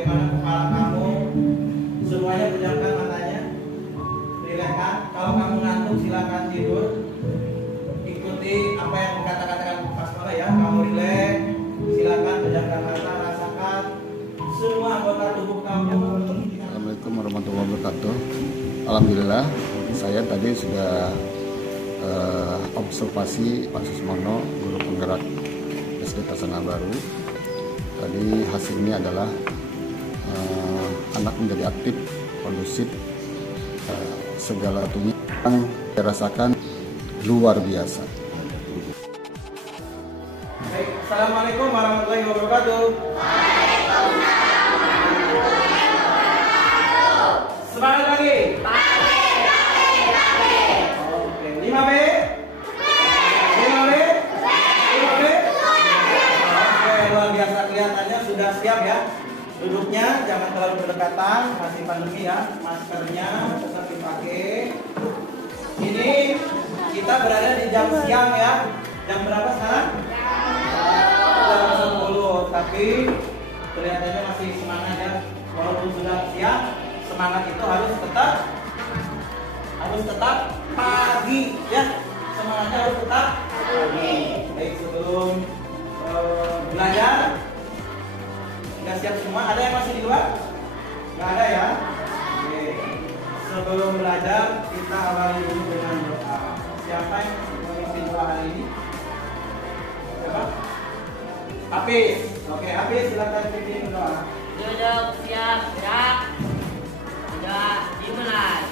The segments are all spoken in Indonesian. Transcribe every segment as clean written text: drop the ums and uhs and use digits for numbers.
bagaimana kepala kamu. Semuanya pejamkan matanya. Rilekskan. Kalau kamu ngantuk silakan tidur. Ikuti apa yang kata-katakan Mas Mara ya. Kamu rileks. Silakan pejamkan mata, rasakan semua anggota tubuh kamu. Assalamualaikum warahmatullahi wabarakatuh. Alhamdulillah, saya tadi sudah observasi Pak Susmono, guru penggerak SD Tasana Baru. Tadi hasilnya adalah anak menjadi aktif, kondusif, segala tubuh yang dirasakan luar biasa. Baik, Assalamualaikum warahmatullahi wabarakatuh. Semangat lagi. Oke, 5B. 5B. 5B. Oke, luar biasa, kelihatannya sudah siap ya. Duduknya jangan terlalu berdekatan, masih pandemi ya. Maskernya tetap dipakai. Ini kita berada di jam siang ya. Jam berapa sekarang? Jam 10. Tapi kelihatannya masih semangat ya. Walaupun sudah siap, semangat itu harus tetap pagi ya. Semangatnya harus tetap pagi. Baik, sebelum belajar sudah siap semua. Ada yang masih di luar? Nggak ada ya? Oke. Sebelum belajar kita awali dulu dengan doa. Siapa yang memimpin doa hari ini? Siapa? Hafiz. Oke, Hafiz silakan pimpin doa. Duduk, siap, gerak. Sudah dimulai.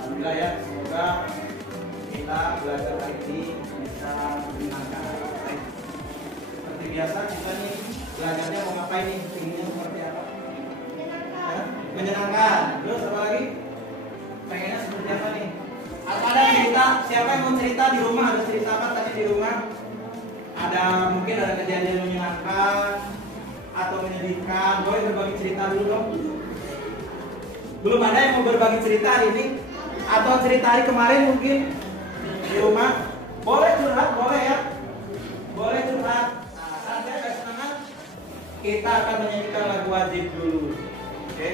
Alhamdulillah ya, semoga kita belajar hari ini bisa menyenangkan. Baik. Seperti biasa kita nih belajarnya mau ngapain nih? Inginnya seperti apa? Ya? Menyenangkan. Terus apa lagi? Pengennya seperti apa nih? Ada cerita? Siapa yang mau cerita di rumah? Ada cerita apa tadi di rumah? Ada mungkin ada kejadian menyenangkan atau menyedihkan? Boleh berbagi cerita dulu dong. Belum ada yang mau berbagi cerita hari ini? Atau cerita hari kemarin mungkin di rumah? Boleh curhat, boleh ya? Boleh curhat. Nah, saat saya kesenangan, kita akan menyanyikan lagu wajib dulu. Oke,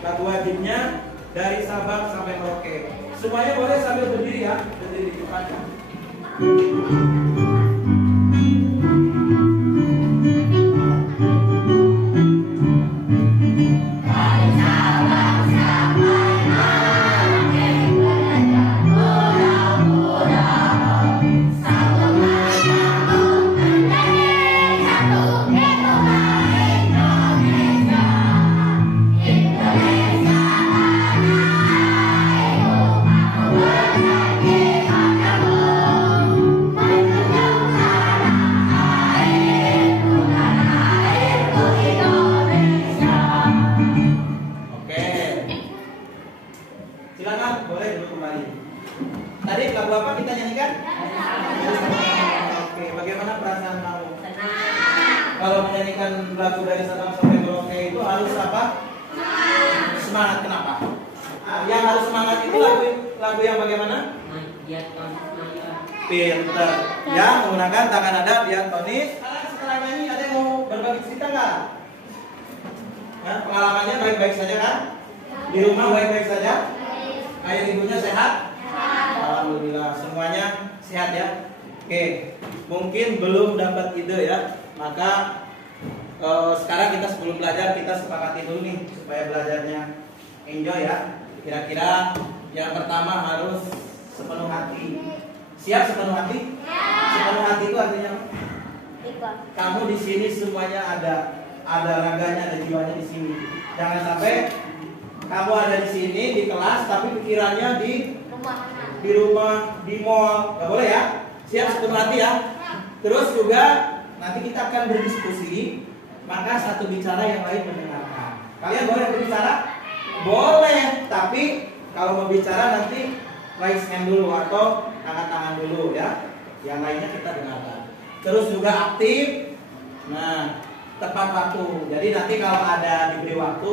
lagu wajibnya dari Sabang sampai Merauke. Semuanya boleh sambil berdiri ya, berdiri di depannya. Silakan, boleh dulu kembali. Tadi lagu apa kita nyanyikan? Oke, bagaimana perasaan kamu? Kalau menyanyikan lagu dari Sabang sampai Merauke itu harus apa? Semangat. Kenapa? Yang harus semangat itu lagu yang bagaimana? Pinter. Ya, menggunakan tangan nada diatonis. Setelah nyanyi ada yang mau berbagi cerita nggak? Ya, pengalamannya baik-baik saja kan? Di rumah baik-baik saja? Ayah ibunya sehat? Alhamdulillah, semuanya sehat ya. Oke, mungkin belum dapat ide ya. Maka sekarang kita sebelum belajar kita sepakati dulu nih supaya belajarnya enjoy ya. Kira-kira yang pertama harus sepenuh hati. Siap sepenuh hati? Sepenuh hati itu artinya apa? Kamu di sini semuanya ada raganya, ada jiwanya di sini. Jangan sampai kamu ada di sini di kelas tapi pikirannya di rumah, di mall. Gak boleh ya? Siap sepenuh hati ya. Terus juga nanti kita akan berdiskusi, maka satu bicara yang lain mendengarkan. Kalian boleh berbicara? Boleh, tapi kalau mau bicara nanti raise hand dulu atau angkat tangan dulu ya. Yang lainnya kita dengarkan. terus juga aktif. Nah, tepat waktu. Jadi nanti kalau ada diberi waktu,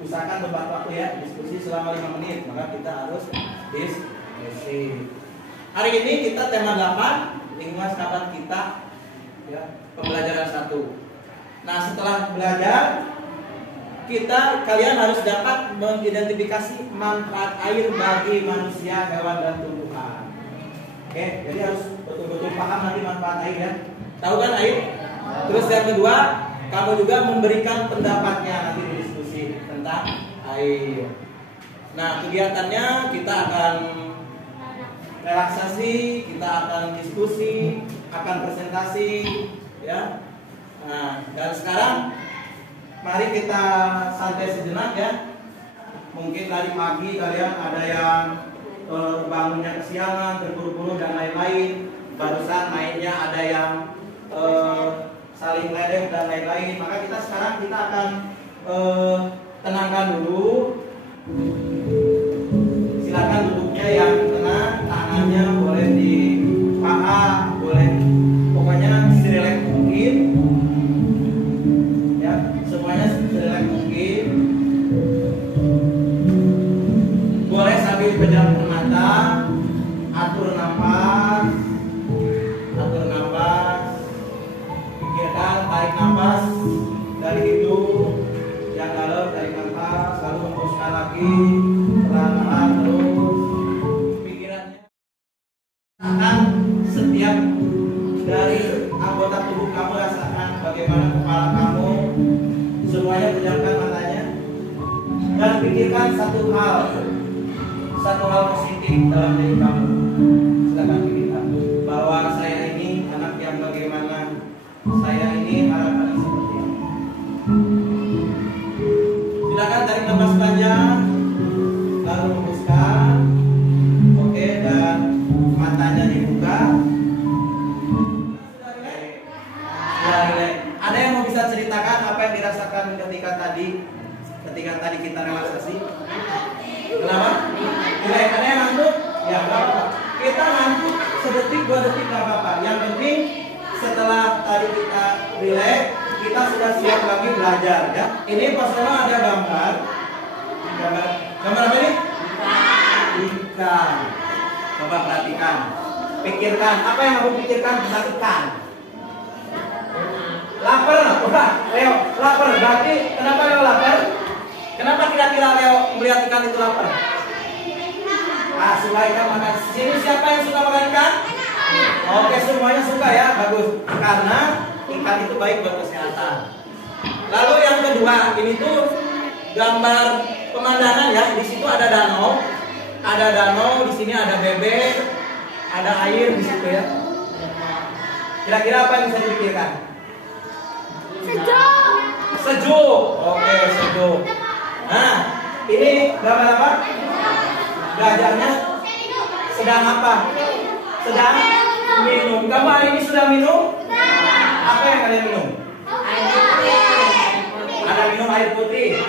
usahakan tepat waktu ya, diskusi selama 5 menit. Maka kita harus diskusi. Hari ini kita tema 8, lingkungan sahabat kita, ya, pembelajaran 1. Nah, setelah belajar, kalian harus dapat mengidentifikasi manfaat air bagi manusia, hewan, dan tumbuhan. Oke, jadi harus betul-betul paham nanti manfaat air ya. Tahu kan air? Terus yang kedua, kamu juga memberikan pendapatnya nanti di diskusi tentang air. Nah, kegiatannya kita akan relaksasi, kita akan diskusi, akan presentasi, ya. Nah, dan sekarang mari kita santai sejenak ya. Mungkin tadi pagi kalian ada yang bangunnya kesiangan, terburu-buru dan lain-lain. Barusan mainnya ada yang saling ledek dan lain-lain. Maka sekarang kita akan tenangkan dulu. Silakan duduknya yang tenang, tangannya boleh di paha, boleh pokoknya serileks mungkin. Ya, semuanya serileks mungkin. Boleh sambil pejamkan mata, atur nafas, pikirkan, tarik nafas dari hidung yang dalam, tarik nafas, lalu hembuskan lagi perlahan-lahan terus. Pikirannya akan setiap dari anggota tubuh kamu, rasakan bagaimana kepala kamu, semuanya pejamkan matanya dan pikirkan satu hal positif dalam diri kamu. Silakan pikirkan bahwa saya ini anak yang bagaimana, saya ini harapan seperti ini. Silakan tarik nafas panjang, lalu hembuskan. Oke, dan matanya dibuka. Sudah rileks. Ada yang mau bisa ceritakan apa yang dirasakan ketika tadi kita relaksasi? Kenapa? Ada yang ngantuk? Ya, nggak apa-apa. Kita ngantuk sedetik, 2 detik nggak apa-apa. Yang penting setelah tadi kita rileks, kita sudah siap lagi belajar ya. Ini posnya ada gambar apa ini? Ikan. Coba perhatikan, pikirkan apa yang aku pikirkan tentang ikan. Lapar, wah, Leo lapar. Berarti kenapa Leo lapar? Kenapa kira-kira Leo melihat ikan itu lapar? Suka ikan makan. Sini siapa yang suka makan ikan? Oke, semuanya suka ya, bagus. Karena ikan itu baik buat kesehatan. Lalu yang kedua, ini tuh gambar pemandangan ya. Di situ ada danau, di sini ada bebek, ada air di situ ya. Kira-kira apa yang bisa dipikirkan? Sejuk. Oke, sejuk. Nah, ini gambar apa? Gajahnya sedang apa? Sedang minum. Kamu hari ini sudah minum? Apa yang kalian minum? Ada minum air putih.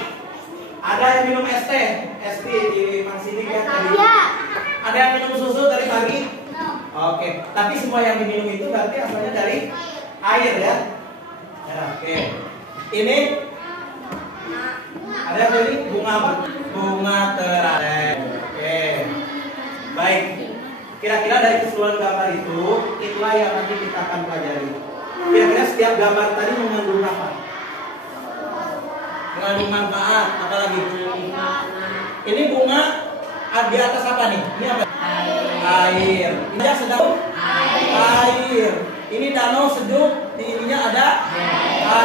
Ada yang minum es teh, es teh di Mangsini kan tadi. Ada yang minum susu dari pagi? Oke. Tapi semua yang diminum itu berarti asalnya dari air ya. Oke. Ini ada apa ini? Bunga teratai. Oke. Baik. Kira-kira dari keseluruhan gambar itu, itulah yang nanti kita akan pelajari. Kira-kira setiap gambar tadi mengandung apa? Mengandung manfaat, apa lagi? Ini bunga di atas apa nih? Ini apa? Air. Ini sedang air. Ini danau sejuk, di ininya ada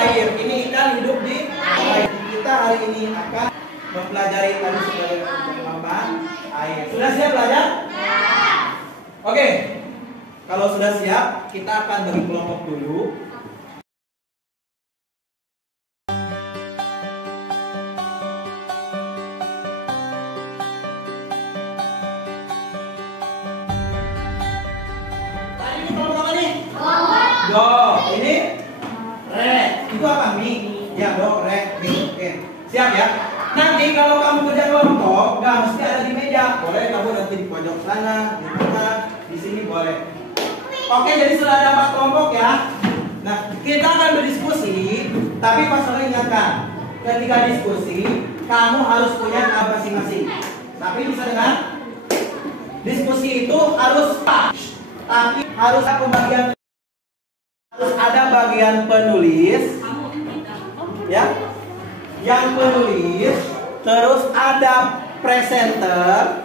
air. Ini ikan hidup di air. Kita hari ini akan mempelajari tadi sebagai manfaat air. Sudah siap belajar? Oke. Kalau sudah siap, kita akan bagi kelompok dulu. Do, ini re, itu apa mi? Ya do, re, mi. Oke, siap ya. Nanti kalau kamu kerja kelompok, nggak mesti ada di meja. Boleh kamu nanti di pojok sana, di tengah, di sini boleh. Oke, jadi sudah ada 4 kelompok ya. Nah, kita akan berdiskusi, tapi Pak Sono ingatkan, ketika diskusi, kamu harus punya nama masing-masing. Tapi bisa dengar? Diskusi itu harus tapi harus ada pembagian, harus ada bagian penulis, ya, yang penulis, terus ada presenter.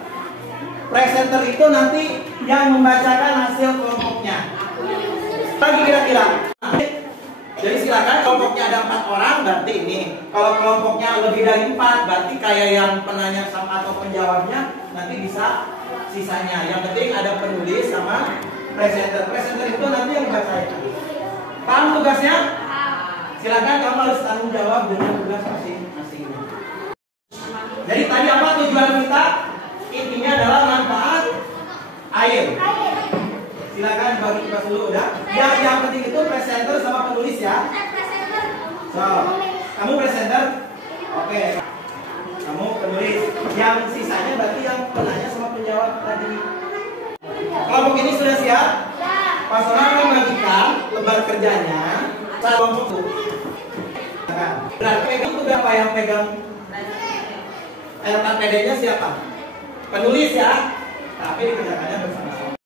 Presenter itu nanti yang membacakan hasil kelompoknya. Lagi kira-kira. Jadi silakan, kelompoknya ada 4 orang berarti ini. Kalau kelompoknya lebih dari 4 berarti kayak yang penanya sama atau penjawabnya nanti bisa sisanya. Yang penting ada penulis sama presenter. Presenter itu nanti yang bacain. Paham tugasnya? Silakan, kamu harus tanggung jawab dengan tugas masing-masing. Jadi tadi apa tujuan kita? Intinya adalah manfaat air. Silakan bagi tugas dulu udah. Yang penting itu presenter sama penulis ya. So, kamu presenter, oke. Kamu penulis. Yang sisanya berarti yang penanya sama penjawab tadi. Kelompok ini sudah siap? Pak Sono akan membagikan lembar kerjanya. Kelompok itu. Berarti pegang itu berapa yang pegang? LKPD-nya siapa? Penulis ya. Tapi dikerjakannya bersama-sama.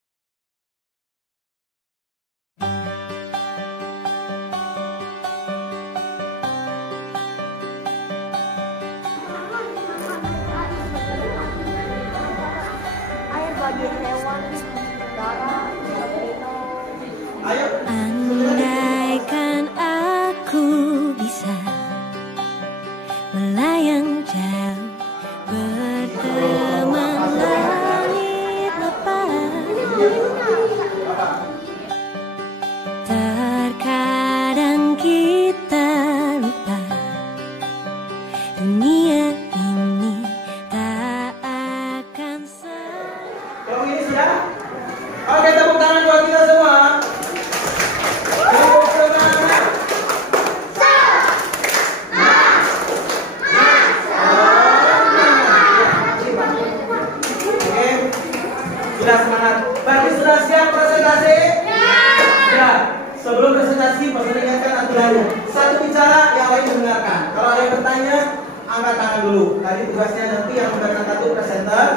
Ayo. Andaikan aku bisa melayang jauh berteman langit lepas, terkadang kita lupa dunia ini tak akan Kalau ini sudah? Oke, tepuk tangan buat kita semua. Tepuk semangat. Oke, sudah semangat. Berarti sudah siap presentasi? Ya. Sebelum presentasi, Pak Sono ingatkan aturannya. Satu bicara, yang lain mendengarkan. Kalau ada yang bertanya, angkat tangan dulu. Tadi tugasnya nanti yang membacakan satu presenter,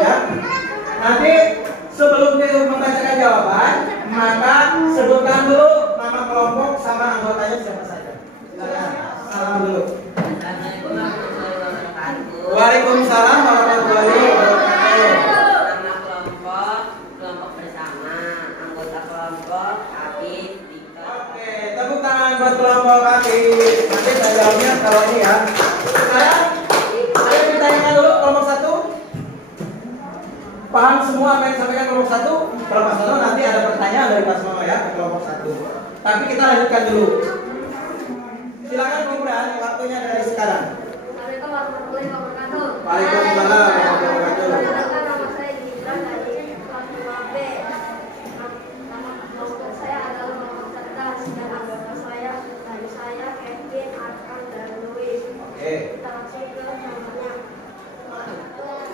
ya. Nanti sebelum kita membacakan jawaban, maka sebutkan dulu nama kelompok sama anggotanya siapa saja. Silakan, salam dulu. Waalaikumsalam warahmatullahi wabarakatuh. Nama kelompok bersama, anggota kelompok Habib, Dika. Oke, tepuk tangan buat kelompok kami. Nanti saya jawabnya kalau ini ya. Sekarang, saya ditanyakan dulu kelompok 1. Paham semua apa yang disampaikan kelompok 1? Kalau Pak Sono nanti ada pertanyaan dari Pak Sono ya ke kelompok 1. Tapi kita lanjutkan dulu. Silakan Bu Buran, waktunya dari sekarang. Assalamualaikum warahmatullahi wabarakatuh. Waalaikumsalam warahmatullahi wabarakatuh. Perkenalkan, nama saya Gibran dari kelas 5B. Nama kelompok saya adalah kelompok cerdas dan anggota saya dari saya Kevin, Arkan, dan Louis. Oke. Kita langsung ke namanya.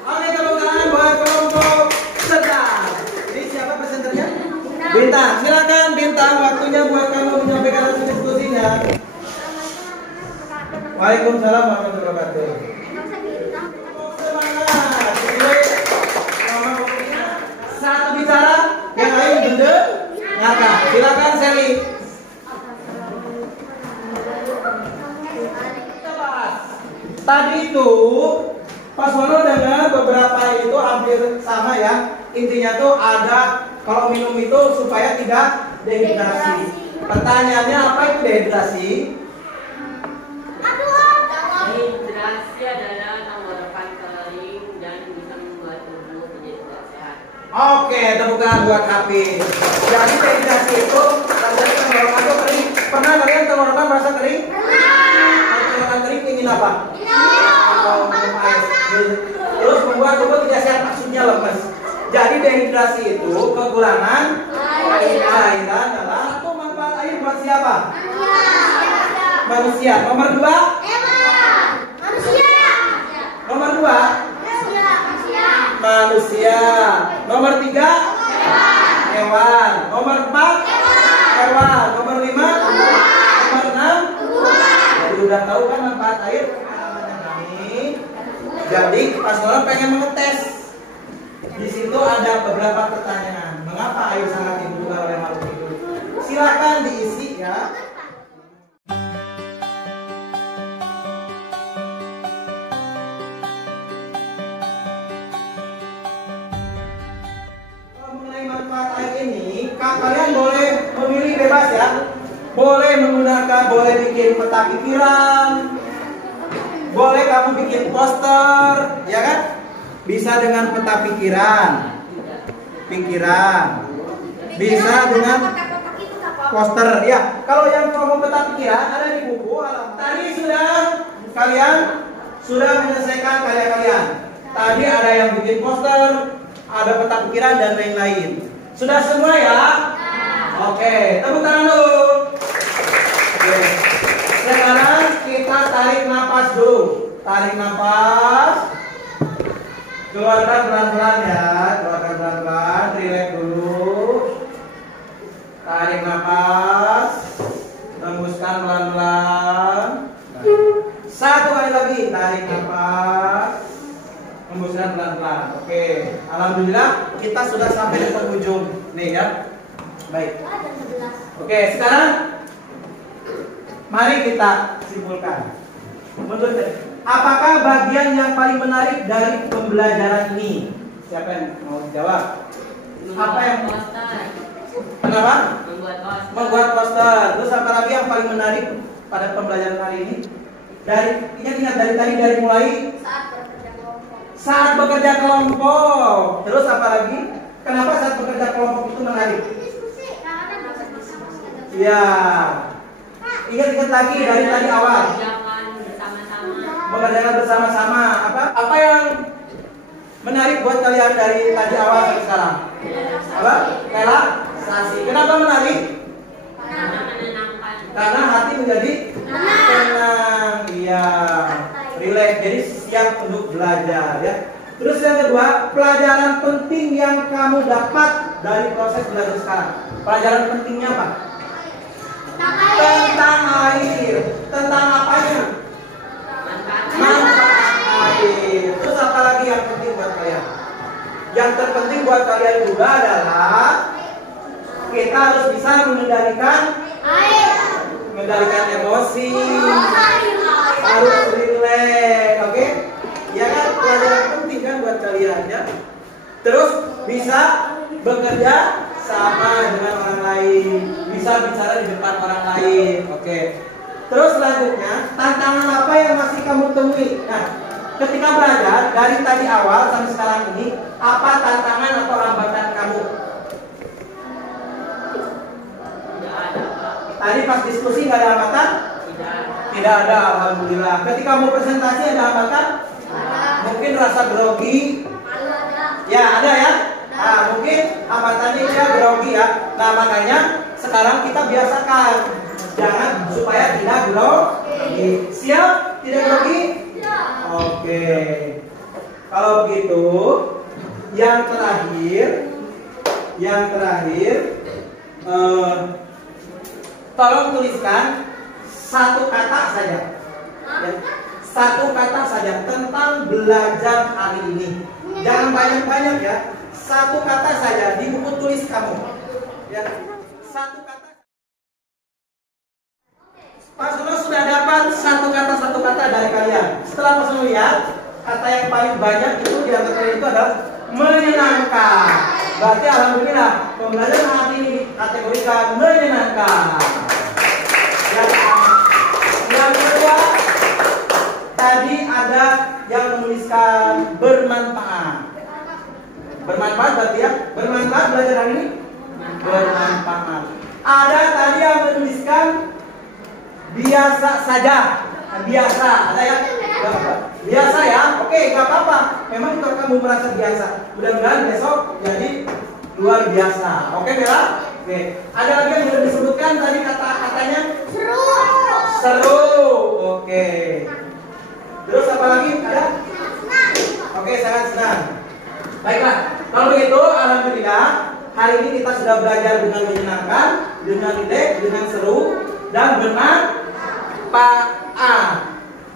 Oke, tepuk tangan buat kelompok cerdas. Ini siapa presenternya? Bintang. Silakan Bintang, waktunya buat kamu menyampaikan hasil diskusinya. Waalaikumsalam warahmatullahi wabarakatuh. Nama saya Bintang. Semangat. Jadi, kelompoknya satu bicara, yang lain dengar. Silakan Sally. Tadi itu Pak Sono dengar beberapa itu hampir sama ya. Intinya tuh ada kalau minum itu supaya tidak dehidrasi. Pertanyaannya apa itu dehidrasi? Dehidrasi adalah tenggorokan kering dan bisa membuat tubuh menjadi tidak sehat. Oke, tepuk tangan buat Hafiz. Jadi dehidrasi itu rasanya tenggorokan itu kering. Pernah kalian tenggorokan merasa kering? Kalau tenggorokan kering ingin apa? Minum air. Terus membuat tubuh tidak sehat, maksudnya lemes. Jadi dehidrasi itu kekurangan cairan dalam satu manfaat air buat siapa? Manusia. Nomor 2? Nomor 2? Manusia. Nomor 3? hewan. Nomor 4 hewan. Nomor 5 nomor 6 jadi udah tahu kan manfaat air ini. Jadi pas orang pengen mengetes, di situ ada beberapa pertanyaan. Mengapa air sangat dibutuhkan oleh makhluk hidup? Silakan diisi ya. Mengenai manfaat air ini, kalian boleh memilih bebas ya. Boleh menggunakan, boleh bikin peta pikiran, boleh kamu bikin poster, ya kan? Bisa dengan peta pikiran, bisa dengan poster, ya. Kalau yang mau peta pikiran ada di buku. Tadi kalian sudah menyelesaikan karya kalian. Tadi ada yang bikin poster, ada peta pikiran dan lain-lain. Sudah semua ya? Oke, tepuk tangan dulu. Oke. Sekarang kita tarik nafas dulu. Tarik nafas. Keluarkan pelan-pelan ya. Keluarkan pelan-pelan. Relax dulu. Tarik nafas. Hembuskan pelan-pelan. Satu kali lagi. Tarik nafas. Hembuskan pelan-pelan. Oke. Alhamdulillah kita sudah sampai di penghujung nih ya. Baik. Oke, sekarang mari kita simpulkan. Menurut apakah bagian yang paling menarik dari pembelajaran ini? Siapa yang mau jawab? Apa yang kenapa? Membuat poster. Terus apa lagi yang paling menarik pada pembelajaran hari ini? Ingat dari tadi dari mulai saat bekerja kelompok. Terus apa lagi? Kenapa saat bekerja kelompok itu menarik? Ya. Ingat lagi dari tadi awal. Mengerjakan bersama-sama. Apa yang menarik buat kalian dari tadi awal sampai sekarang? Apa? Relaksasi. Kenapa menarik? Karena hati menjadi tenang. Iya. Relax. Jadi siap untuk belajar ya. Terus yang kedua, pelajaran penting yang kamu dapat dari proses belajar sekarang. Pelajaran pentingnya apa? Tentang air. Tentang apanya? Manfaat air. Terus apa lagi yang penting buat kalian? Yang terpenting buat kalian juga adalah kita harus bisa mengendalikan emosi. Harus relax, oke? Ya kan, pelajaran penting kan buat kalian ya. Terus bisa bekerja sama dengan orang lain, bisa bicara di depan orang lain, oke. Terus selanjutnya, tantangan apa yang masih kamu temui? Nah, ketika belajar dari tadi awal sampai sekarang ini, apa tantangan atau hambatan kamu? Tadi pas diskusi nggak ada hambatan? Tidak ada, alhamdulillah. Ketika mau presentasi ada hambatan? Mungkin rasa grogi? Ya, ada ya? Nah, mungkin hambatannya dia grogi ya. Nah, makanya sekarang kita biasakan jangan supaya tidak grogi. Siap? Tidak grogi? Oke. Kalau begitu, yang terakhir, tolong tuliskan satu kata saja. Ya. Satu kata saja tentang belajar hari ini. Jangan banyak-banyak ya. Satu kata saja di buku tulis kamu. Ya. Satu kata. Pak Suno sudah dapat satu kata dari kalian. Setelah Pak Suno lihat, kata yang paling banyak itu di antara itu adalah menyenangkan. Berarti alhamdulillah pembelajaran hari ini kategorikan menyenangkan. Yang kedua, tadi ada yang menuliskan bermanfaat. Bermanfaat berarti ya? Bermanfaat belajar hari ini? Bermanfaat. Ada tadi yang menuliskan biasa saja. Biasa, ada ya? Biasa ya? Oke, gak apa-apa. Memang kalau kamu merasa biasa, mudah-mudahan besok jadi luar biasa. Oke, Bella? Oke. Ada lagi yang sudah disebutkan tadi kata-katanya? Seru. Oke. Terus apa lagi? Ada? Oke, sangat senang. Baiklah, kalau begitu alhamdulillah hari ini kita sudah sudah belajar dengan menyenangkan, dengan rileks, dengan seru, dan bermanfaat.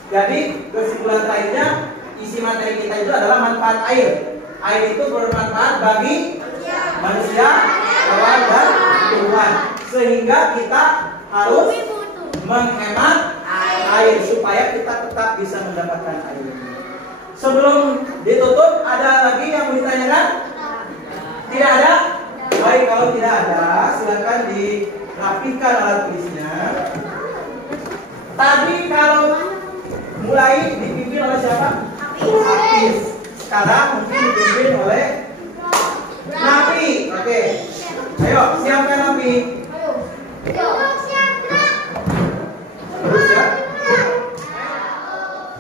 Jadi kesimpulan terakhirnya, isi materi kita itu adalah manfaat air. Air itu bermanfaat bagi manusia, hewan, dan tumbuhan. Sehingga kita harus menghemat air supaya kita tetap bisa mendapatkan air. Sebelum ditutup, ada lagi yang mau ditanyakan? Tidak ada? Baik, kalau tidak ada, silakan dirapihkan alat tulisnya. Tadi kalau mulai dipimpin oleh siapa? Hafiz. Sekarang mungkin dipimpin oleh Nafi. Oke. Ayo, siapkan Nafi. Terus ya.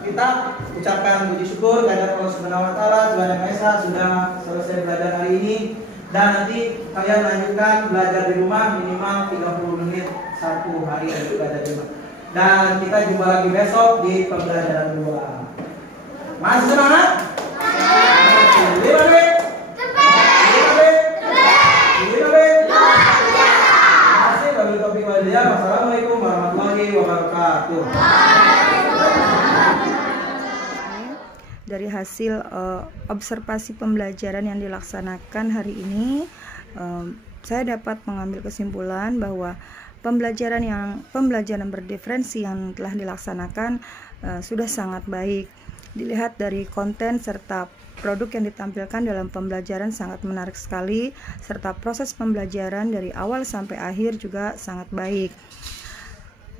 Kita ucapkan puji syukur kepada Allah Subhanahu wa taala, Tuhan Yang Maha Esa, sudah selesai belajar hari ini, dan nanti kalian lanjutkan belajar di rumah minimal 30 menit satu hari untuk belajar di rumah. Dan kita jumpa lagi besok di pembelajaran 2. Masih semangat? Wassalamualaikum warahmatullahi wabarakatuh. Dari hasil observasi pembelajaran yang dilaksanakan hari ini, saya dapat mengambil kesimpulan bahwa pembelajaran berdiferensi yang telah dilaksanakan sudah sangat baik. Dilihat dari konten serta produk yang ditampilkan dalam pembelajaran sangat menarik sekali, serta proses pembelajaran dari awal sampai akhir juga sangat baik.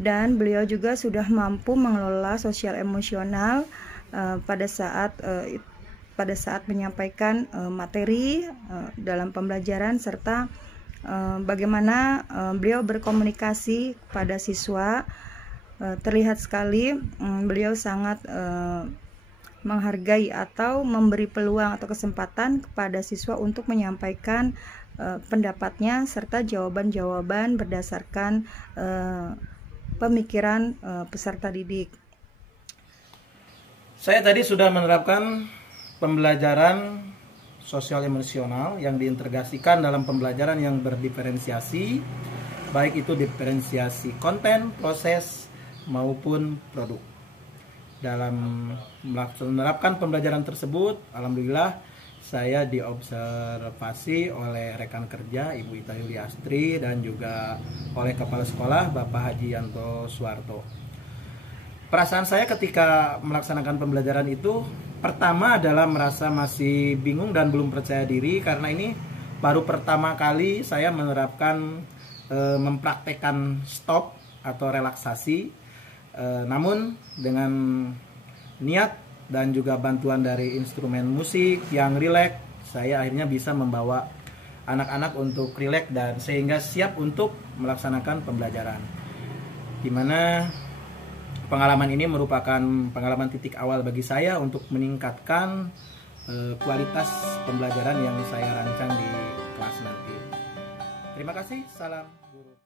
Dan beliau juga sudah mampu mengelola sosial emosional pada saat menyampaikan materi dalam pembelajaran, serta bagaimana beliau berkomunikasi kepada siswa. Terlihat sekali beliau sangat menghargai atau memberi peluang atau kesempatan kepada siswa untuk menyampaikan pendapatnya serta jawaban-jawaban berdasarkan pemikiran peserta didik. Saya tadi sudah menerapkan pembelajaran sosial emosional yang diintegrasikan dalam pembelajaran yang berdiferensiasi, baik itu diferensiasi konten, proses, maupun produk. Dalam menerapkan pembelajaran tersebut, alhamdulillah saya diobservasi oleh rekan kerja Ibu Ita Yuliastri dan juga oleh Kepala Sekolah Bapak Haji Yanto Suwarto. Perasaan saya ketika melaksanakan pembelajaran itu, pertama adalah merasa masih bingung dan belum percaya diri, karena ini baru pertama kali saya menerapkan mempraktekkan stop atau relaksasi. Namun dengan niat dan juga bantuan dari instrumen musik yang rileks, saya akhirnya bisa membawa anak-anak untuk rileks dan sehingga siap untuk melaksanakan pembelajaran. Dimana pengalaman ini merupakan pengalaman titik awal bagi saya untuk meningkatkan kualitas pembelajaran yang saya rancang di kelas nanti. Terima kasih, salam guru.